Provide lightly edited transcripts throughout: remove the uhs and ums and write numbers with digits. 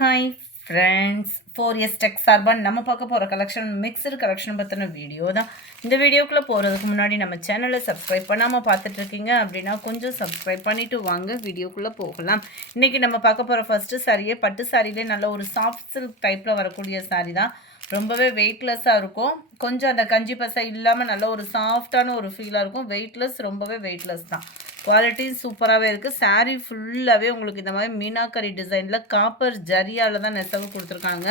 Hi friends, 4S tech சார்பாக நம்ம பார்க்க போகிற கலெக்ஷன் மிக்சடு கலெக்ஷன் பற்றின வீடியோ தான். இந்த வீடியோக்குள்ளே போகிறதுக்கு முன்னாடி நம்ம சேனலை சப்ஸ்கிரைப் பண்ணாமல் பார்த்துட்ருக்கீங்க அப்படின்னா கொஞ்சம் சப்ஸ்கிரைப் பண்ணிவிட்டு வாங்க வீடியோக்குள்ளே போகலாம். இன்றைக்கி நம்ம பார்க்க போகிற ஃபஸ்ட்டு சாரியே பட்டு சாரிலே நல்ல ஒரு சாஃப்ட் சில்க் டைப்பில் வரக்கூடிய சாரி தான். ரொம்பவே வெயிட்லெஸ்ஸாக இருக்கும். கொஞ்சம் அந்த கஞ்சி பசை இல்லாமல் நல்ல ஒரு சாஃப்டான ஒரு ஃபீலாக இருக்கும். வெயிட்லெஸ், ரொம்பவே வெயிட்லெஸ் தான். குவாலிட்டி சூப்பராகவே இருக்குது. சாரீ ஃபுல்லாகவே உங்களுக்கு இந்த மாதிரி மீனாக்கரி டிசைனில் காப்பர் ஜரியால் தான் நெசவு கொடுத்துருக்காங்க.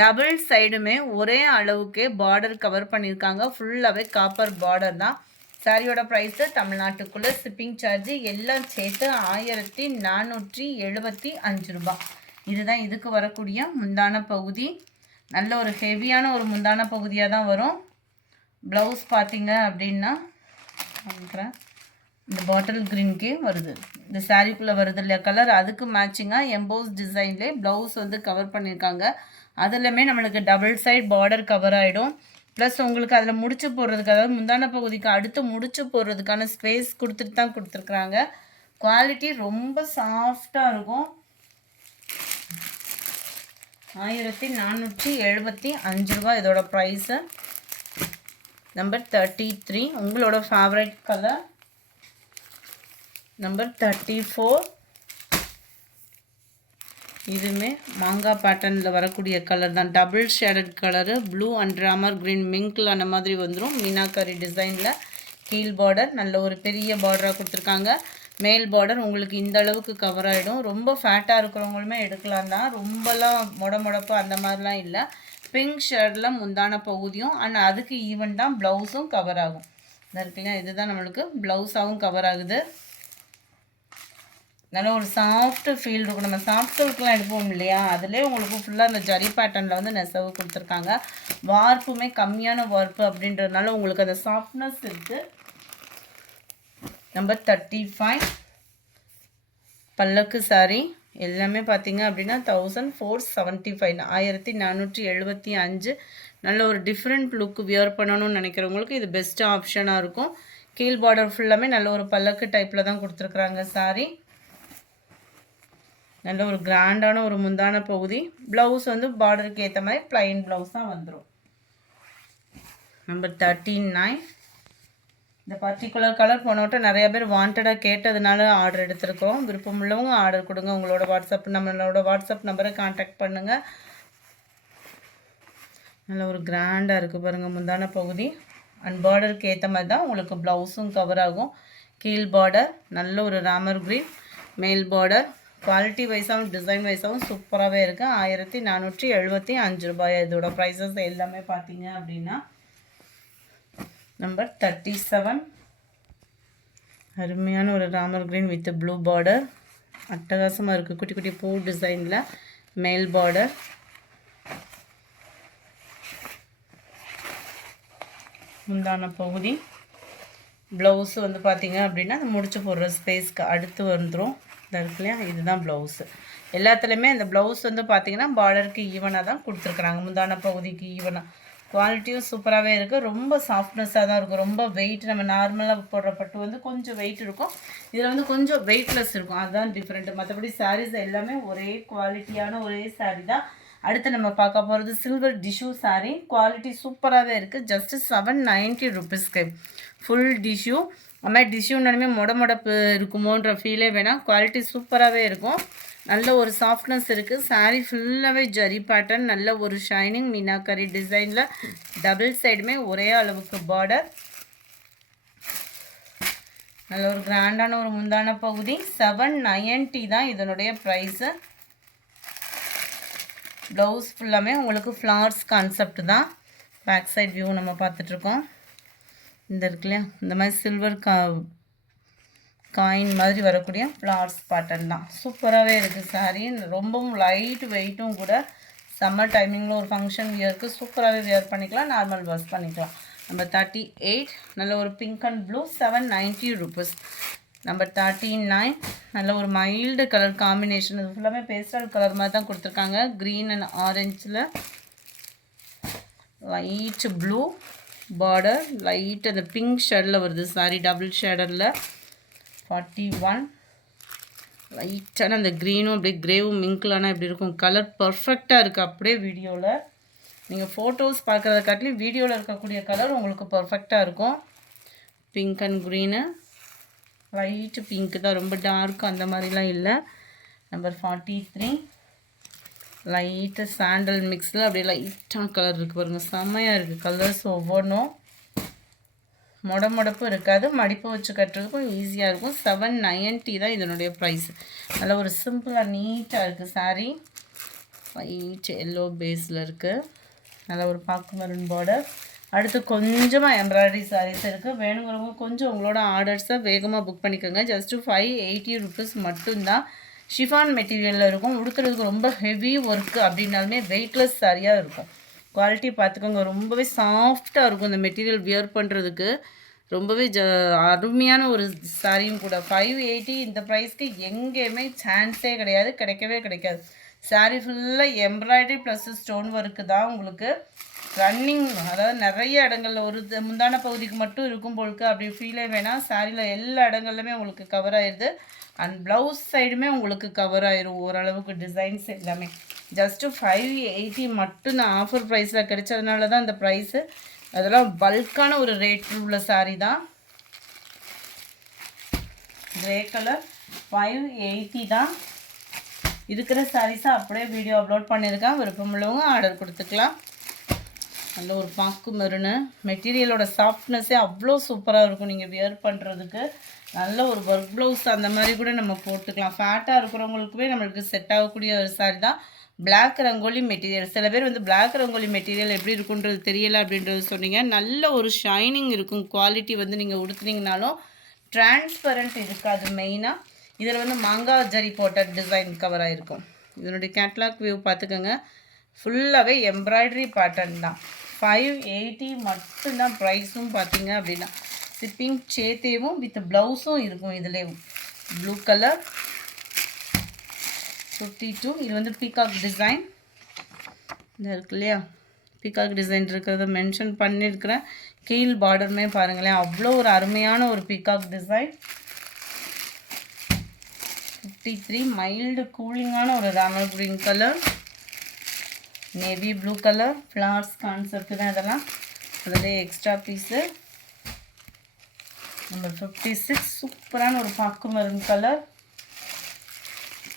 டபுள் சைடுமே ஒரே அளவுக்கே பார்டர் கவர் பண்ணியிருக்காங்க. ஃபுல்லாகவே காப்பர் பார்டர் தான். சாரியோட ப்ரைஸு தமிழ்நாட்டுக்குள்ளே ஷிப்பிங் சார்ஜு எல்லாம் சேர்த்து 1475 ரூபா. இதுதான் இதுக்கு வரக்கூடிய முந்தான பகுதி. நல்ல ஒரு ஹெவியான ஒரு முந்தான பகுதியாக தான் வரும். ப்ளவுஸ் பார்த்தீங்க அப்படின்னா இந்த பாட்டில் க்ரீன்கே வருது. இந்த சாரீக்குள்ளே வருது இல்லையா கலர், அதுக்கு மேட்சிங்காக எம்போஸ் டிசைன்லேயே ப்ளவுஸ் வந்து கவர் பண்ணியிருக்காங்க. அதுலேயுமே நம்மளுக்கு டபுள் சைட் பார்டர் கவர் ஆகிடும். ப்ளஸ் உங்களுக்கு அதில் முடிச்சு போடுறதுக்கு, அதாவது முந்தான பகுதிக்கு அடுத்து முடிச்சு போடுறதுக்கான ஸ்பேஸ் கொடுத்துட்டு தான் கொடுத்துருக்குறாங்க. குவாலிட்டி ரொம்ப சாஃப்டாக இருக்கும். 1475 ரூபா இதோட ப்ரைஸு. நம்பர் 33 உங்களோட ஃபேவரட் கலர். நம்பர் 34 இதுவுமே மாங்காய் பேட்டர்னில் வரக்கூடிய கலர் தான். Double shaded colour, blue and Ramar green mingle அந்த மாதிரி வந்துடும். மீனாக்கரி டிசைனில் கீழ் பார்டர் நல்ல ஒரு பெரிய பார்டராக கொடுத்துருக்காங்க. மேல் பார்டர் உங்களுக்கு இந்த அளவுக்கு கவர் ஆகிடும். ரொம்ப ஃபேட்டாக இருக்கிறவங்களுமே எடுக்கலாம் தான். ரொம்பலாம் முடப்பு அந்த மாதிரிலாம் இல்லை. பிங்க் ஷேடில் முந்தான பகுதியும் அண்ட் அதுக்கு ஈவன் தான் ப்ளவுஸும் கவர் ஆகும். இதாக இருக்குல்லையா, இதுதான் நம்மளுக்கு ப்ளவுஸாகவும் கவர் ஆகுது. நல்ல ஒரு சாஃப்ட் ஃபீல் இருக்கும். நம்ம சாஃப்ட் சில்க்லாம் எடுப்போம் இல்லையா, அதிலே உங்களுக்கு ஃபுல்லாக அந்த ஜரி பேட்டர்னில் வந்து நெசவு கொடுத்துருக்காங்க. வார்ப்புமே கம்மியான வார்ப்பு அப்படின்றதுனால உங்களுக்கு அந்த சாஃப்ட்னஸ் இருக்குது. நம்பர் 35 பல்லக்கு சாரி எல்லாமே பார்த்தீங்க அப்படின்னா 1475 1475. நல்ல ஒரு டிஃப்ரெண்ட் லுக் வியர் பண்ணணும்னு நினைக்கிறவங்களுக்கு இது பெஸ்ட் ஆப்ஷனாக இருக்கும். கீழ் பார்டர் ஃபுல்லாமே நல்ல ஒரு பல்லக்கு டைப்பில் தான் கொடுத்துருக்குறாங்க சாரி. நல்ல ஒரு கிராண்டான ஒரு முந்தான பகுதி. ப்ளவுஸ் வந்து பார்டருக்கு ஏற்ற மாதிரி ப்ளைன் ப்ளவுஸ் தான் வந்துடும். நம்பர் 39 இந்த பர்டிகுலர் கலர் போனவட்ட நிறைய பேர் வாண்டடாக கேட்டதுனால ஆர்டர் எடுத்திருக்கோம். விருப்பம் உள்ளவங்க ஆர்டர் கொடுங்க. உங்களோட நம்மளோட வாட்ஸ்அப் நம்பரை கான்டாக்ட் பண்ணுங்கள். நல்ல ஒரு கிராண்டாக இருக்குது பாருங்கள் முந்தான பகுதி. அண்ட் பார்டருக்கு ஏற்ற மாதிரி தான் உங்களுக்கு ப்ளவுஸும் கவர் ஆகும். கீழ் பார்டர் நல்ல ஒரு ராமர் க்ரீன், மேல் பார்டர் குவாலிட்டி வைஸாகவும் டிசைன் வைஸாகவும் சூப்பராகவே இருக்குது. 1475 ரூபாய் இதோட ப்ரைஸஸ் எல்லாமே பார்த்தீங்க அப்படின்னா. நம்பர் 37 அருமையான ஒரு Ramar green with blue border. அட்டகாசமாக இருக்குது. குட்டி குட்டி பூ டிசைனில் மேல் பார்டர். முந்தான பகுதி. ப்ளவுஸு வந்து பார்த்தீங்க அப்படின்னா அந்த முடிச்சு போடுற ஸ்பேஸ்க்கு அடுத்து வந்துடும். இதாக இருக்கு இல்லையா, இதுதான் ப்ளவுஸு. எல்லாத்துலேயுமே இந்த ப்ளவுஸ் வந்து பார்த்திங்கன்னா பார்டருக்கு ஈவனாக தான் கொடுத்துருக்குறாங்க. முந்தான பகுதிக்கு ஈவனாக. குவாலிட்டியும் சூப்பராகவே இருக்குது. ரொம்ப சாஃப்ட்னஸாக தான் இருக்கும். ரொம்ப வெயிட் நம்ம நார்மலாக போடுற பட்டு வந்து கொஞ்சம் வெயிட் இருக்கும். இதில் வந்து கொஞ்சம் வெயிட்லெஸ் இருக்கும். அதுதான் டிஃப்ரெண்ட்டு. மற்றபடி சாரீஸ் எல்லாமே ஒரே குவாலிட்டியான ஒரே சாரீ தான். அடுத்து நம்ம பார்க்க போகிறது சில்வர் டிஷ்யூ சாரீ. குவாலிட்டி சூப்பராகவே இருக்குது. ஜஸ்ட்டு 790 ருபீஸ்க்கு ஃபுல் டிஷ்யூ. அது மாதிரி டிஷ்யூனாலுமே முடப்பு இருக்குமோன்ற ஃபீலே வேணாம். குவாலிட்டி சூப்பராகவே இருக்கும். நல்ல ஒரு சாஃப்ட்னஸ் இருக்குது. சாரீ ஃபுல்லாகவே ஜரி பேட்டர்ன், நல்ல ஒரு ஷைனிங் மீனாக்கரி டிசைனில் டபுள் சைடுமே ஒரே அளவுக்கு பார்டர். நல்ல ஒரு கிராண்டான ஒரு முந்தான பகுதி. 790 தான் இதனுடைய ப்ரைஸு. ப்ளவுஸ் ஃபுல்லாமே உங்களுக்கு ஃப்ளார்ஸ் கான்செப்ட் தான். பேக் சைட் வியூ நம்ம பார்த்துட்ருக்கோம். இந்த இருக்குல்லையா, இந்த மாதிரி சில்வர் காயின் மாதிரி வரக்கூடிய ஃப்ளார்ஸ் பேட்டர்ன் தான். சூப்பராகவே இருக்குது சாரீ. ரொம்பவும் லைட் வெயிட்டும் கூட. சம்மர் டைமிங்கில் ஒரு ஃபங்க்ஷன் வியருக்கு சூப்பராகவே வியர் பண்ணிக்கலாம். நார்மல் வாஷ் பண்ணிக்கலாம். நம்பர் 38 நல்ல ஒரு pink and blue 790 rupees. Number 39 நல்ல ஒரு மைல்டு கலர் காம்பினேஷன். இது ஃபுல்லாமே பேஸ்டல் கலர் மாதிரி தான் கொடுத்துருக்காங்க. க்ரீன் அண்ட் ஆரஞ்சில் லைட் ப்ளூ பார்டர், லைட் அந்த பிங்க் ஷேடில் வருது சாரி. டபுள் ஷேடரில் 41 லைட்டான அந்த க்ரீனும் அப்படியே கிரேவும் மிங்க்லானா எப்படி இருக்கும், கலர் பர்ஃபெக்டாக இருக்குது அப்படியே வீடியோவில். நீங்கள் ஃபோட்டோஸ் பார்க்குறத காட்டிலும் வீடியோவில் இருக்கக்கூடிய கலர் உங்களுக்கு பர்ஃபெக்டாக இருக்கும். Pink and green, light pink தான், ரொம்ப டார்க்கு அந்த மாதிரிலாம் இல்லை. நம்பர் 43 லைட்டு சாண்டல் மிக்ஸில் அப்படியே லைட்டான கலர் இருக்குது பாருங்கள், செம்மையாக இருக்குது கலர்ஸ் ஒவ்வொன்றும். முடப்பு இருக்காது, மடிப்பு வச்சு கட்டுறதுக்கும் ஈஸியாக இருக்கும். 790 தான் இதனுடைய ப்ரைஸ். நல்ல ஒரு சிம்பிளாக நீட்டாக இருக்குது சாரீ. ஒயிட் எல்லோ பேஸில் இருக்குது, நல்ல ஒரு பாக்கு மரூன் பார்டர். அடுத்து கொஞ்சமாக எம்ப்ராய்டரி சாரீஸ் இருக்குது. வேணுங்கிறவங்க கொஞ்சம் உங்களோட ஆர்டர்ஸை வேகமாக புக் பண்ணிக்கோங்க. ஜஸ்ட்டு 580 ருபீஸ் மட்டும்தான். ஷிஃபான் மெட்டீரியலில் இருக்கும். உடுத்துறதுக்கு ரொம்ப ஹெவி ஒர்க்கு அப்படின்னாலுமே வெயிட்லெஸ் சாரியாக இருக்கும். குவாலிட்டி பார்த்துக்கோங்க, ரொம்பவே சாஃப்டாக இருக்கும் இந்த மெட்டீரியல் வியர் பண்ணுறதுக்கு. ரொம்பவே அருமையான ஒரு சாரியும் கூட. 580 இந்த ப்ரைஸ்க்கு எங்கேயுமே சான்ஸே கிடையாது, கிடைக்கவே கிடைக்காது. சாரீ ஃபுல்லாக எம்ப்ராய்டரி ப்ளஸ் ஸ்டோன் ஒர்க்கு தான் உங்களுக்கு ரன்னிங். அதாவது நிறைய இடங்களில் ஒரு முந்தான பகுதிக்கு மட்டும் இருக்கும் போலுக்கு அப்படி ஃபீலே வேணாம். சாரியில் எல்லா இடங்கள்லையுமே உங்களுக்கு கவர் ஆயிடுது. அண்ட் ப்ளவுஸ் சைடுமே உங்களுக்கு கவர் ஆயிரும் ஓரளவுக்கு டிசைன்ஸ் எல்லாமே. ஜஸ்ட்டு 580 மட்டும் நான் ஆஃபர் ப்ரைஸில் கிடைச்சதுனால தான் இந்த ப்ரைஸு. அதெல்லாம் பல்கான ஒரு ரேட் உள்ள சாரீ தான். கிரே கலர் 580 தான். இருக்கிற சாரீஸை அப்படியே வீடியோ அப்லோட் பண்ணியிருக்கேன். விருப்பமுள்ளவங்க ஆர்டர் கொடுத்துக்கலாம். நல்ல ஒரு பாக்கு மெருனு, மெட்டீரியலோட சாஃப்ட்னஸ்ஸே அவ்வளோ சூப்பராக இருக்கும் நீங்கள் வியர் பண்ணுறதுக்கு. நல்ல ஒரு ஒர்க் ப்ளவுஸ் அந்த மாதிரி கூட நம்ம போட்டுக்கலாம். ஃபேட்டாக இருக்கிறவங்களுக்குமே நம்மளுக்கு செட் ஆகக்கூடிய ஒரு சாரி தான். Black rangoli material. சில பேர் வந்து பிளாக் ரங்கோலி மெட்டீரியல் எப்படி இருக்குன்றது தெரியலை அப்படின்றது சொன்னீங்க. நல்ல ஒரு ஷைனிங் இருக்கும். குவாலிட்டி வந்து நீங்கள் உடுத்துனீங்கனாலும் டிரான்ஸ்பரண்ட் இருக்காது. மெயினாக இதில் வந்து மாங்காய் ஜரி போட்ட டிசைன் கவர் ஆகிருக்கும். இதனுடைய கேட்லாக் வியூ பார்த்துக்கோங்க. ஃபுல்லாகவே எம்ப்ராய்டரி பேட்டர்ன் தான். 580 மட்டும்தான் ப்ரைஸும் பார்த்தீங்க அப்படின்னா. ஷிப்பிங் சேத்தேவும் வித் ப்ளவுஸும் இருக்கும். இதுலேயும் ப்ளூ கலர் 52. இது வந்து பீகாக் டிசைன் இந்த இருக்கு இல்லையா, பீகாக் டிசைன் இருக்கிறத மென்ஷன் பண்ணியிருக்கிறேன். கீழ் பார்டருமே பாருங்களேன், அவ்வளோ ஒரு அருமையான ஒரு பீகாக் டிசைன். 53 மைல்டு கூலிங்கான ஒரு Ramar green colour, navy blue colour, flowers concept தான் இதெல்லாம். அதில் எக்ஸ்ட்ரா பீஸு. நம்பர் 56 சூப்பரான ஒரு பாக்கு மரூன் கலர்.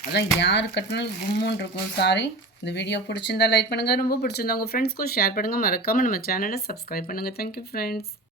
அதெல்லாம் யார் கட்டினாலும் கும்முன்னு இருக்கும் சாரி. இந்த வீடியோ பிடிச்சிருந்தா லைக் பண்ணுங்கள், ரொம்ப பிடிச்சிருந்தா உங்கள் ஃப்ரெண்ட்ஸ்க்கும் ஷேர் பண்ணுங்கள். மறக்காமல் நம்ம சேனலை சப்ஸ்கிரைப் பண்ணுங்கள். Thank you friends.